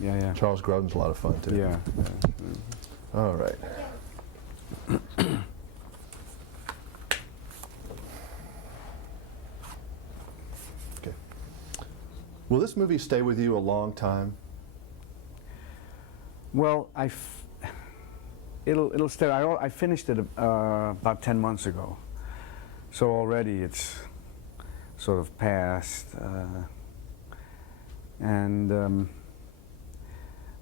yeah. Charles Grodin's a lot of fun too. Yeah. All right. Okay. Will this movie stay with you a long time? Well, it'll stay. I finished it about 10 months ago, so already it's sort of past, and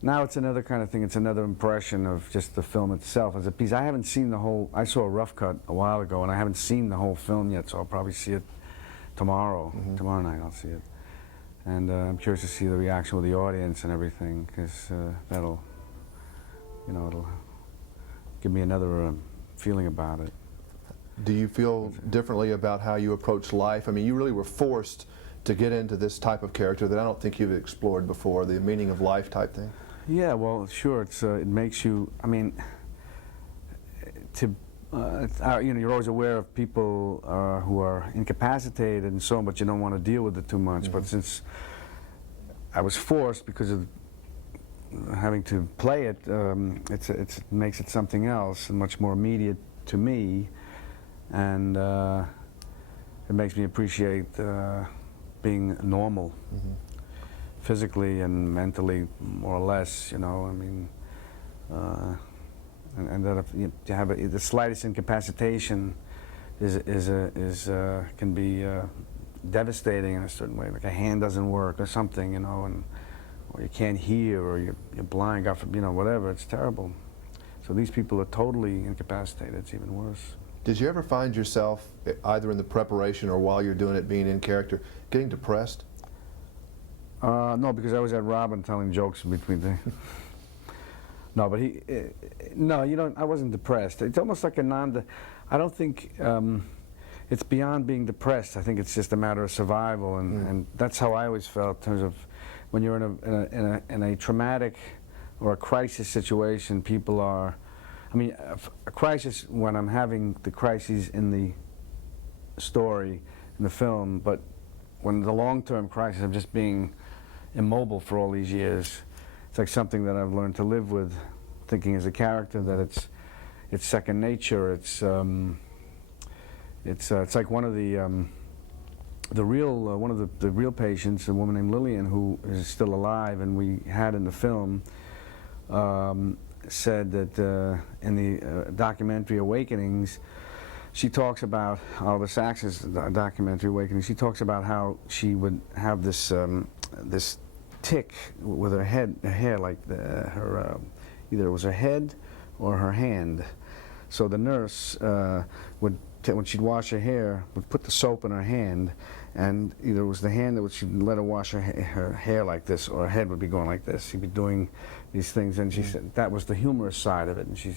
now it's another kind of thing. It's another impression of just the film itself as a piece. I haven't seen the whole. I saw a rough cut a while ago, and I haven't seen the whole film yet. So I'll probably see it tomorrow. Tomorrow night I'll see it, and I'm curious to see the reaction with the audience and everything, because that'll. It'll give me another feeling about it. Do you feel differently about how you approach life? I mean, you really were forced to get into this type of character that I don't think you've explored before, the meaning of life type thing. Yeah, well, sure. It makes you. I mean, you're always aware of people who are incapacitated and so on, but you don't want to deal with it too much. But since I was forced because of having to play it, it makes it something else and much more immediate to me, and it makes me appreciate being normal, physically and mentally, more or less. I mean, and that if you have the slightest incapacitation can be devastating in a certain way, like a hand doesn't work or something, and or you can't hear, or you're blind, God forbid, whatever. It's terrible. So these people are totally incapacitated. It's even worse. Did you ever find yourself, either in the preparation or while you're doing it, being in character, getting depressed? No, because I was at Robin telling jokes in between things. No, but no, I wasn't depressed. It's almost like I don't think it's beyond being depressed. I think it's just a matter of survival, and that's how I always felt in terms of when you're in a traumatic or a crisis situation. People are, I mean, a crisis when I'm having the crises in the story, in the film, but when the long-term crisis of just being immobile for all these years, it's like something that I've learned to live with, thinking as a character that it's second nature. It's like one of the real patients, a woman named Lillian, who is still alive, and we had in the film, said that in the documentary Awakenings, she talks about Oliver Sacks's documentary Awakenings. She talks about how she would have this this tick with her hair, like either it was her head or her hand. So the nurse would, when she'd wash her hair, would put the soap in her hand, and either it was the hand that she'd let her wash her hair like this, or her head would be going like this. She'd be doing these things, and she said that was the humorous side of it. And she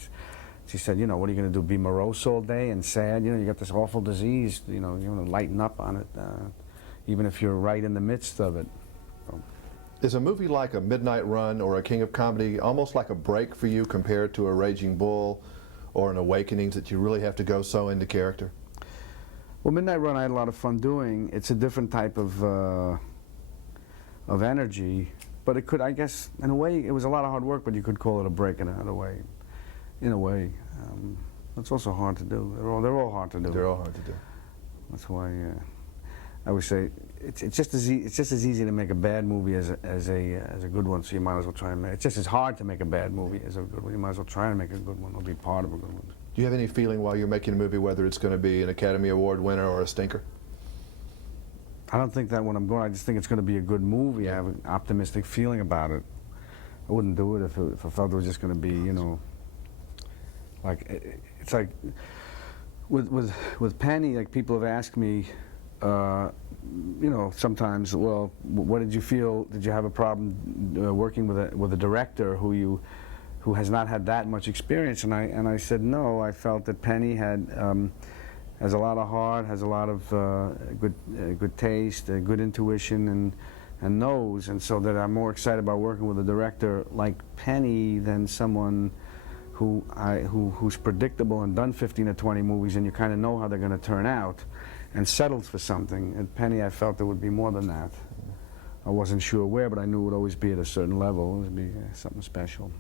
said, what are you going to do, be morose all day and sad? You got this awful disease, you want to lighten up on it, even if you're right in the midst of it. So. Is a movie like A Midnight Run or A King of Comedy almost like a break for you compared to A Raging Bull or an Awakenings, that you really have to go so into character? Well, Midnight Run I had a lot of fun doing. It's a different type of energy, but it could, I guess, in a way, it was a lot of hard work, but you could call it a break in a way. In a way. It's also hard to do. They're all hard to do. They're all hard to do. That's why I would say it's just as easy to make a bad movie as a good one. So you might as well try and make. It's just as hard to make a bad movie as a good one. You might as well try and make a good one, or be part of a good one. Do you have any feeling while you're making a movie whether it's going to be an Academy Award winner or a stinker? I don't think that when I'm going. I just think it's going to be a good movie. I have an optimistic feeling about it. I wouldn't do it if I felt it was just going to be, like it's like with Penny. Like people have asked me. Sometimes, well, what did you feel? Did you have a problem working with a director who has not had that much experience? And I said no. I felt that Penny has a lot of heart, has a lot of good taste, good intuition, and knows, and so that I'm more excited about working with a director like Penny than someone who's predictable and done 15 or 20 movies, and you kind of know how they're going to turn out, and settles for something. At Penny, I felt there would be more than that. I wasn't sure where, but I knew it would always be at a certain level. It would be something special.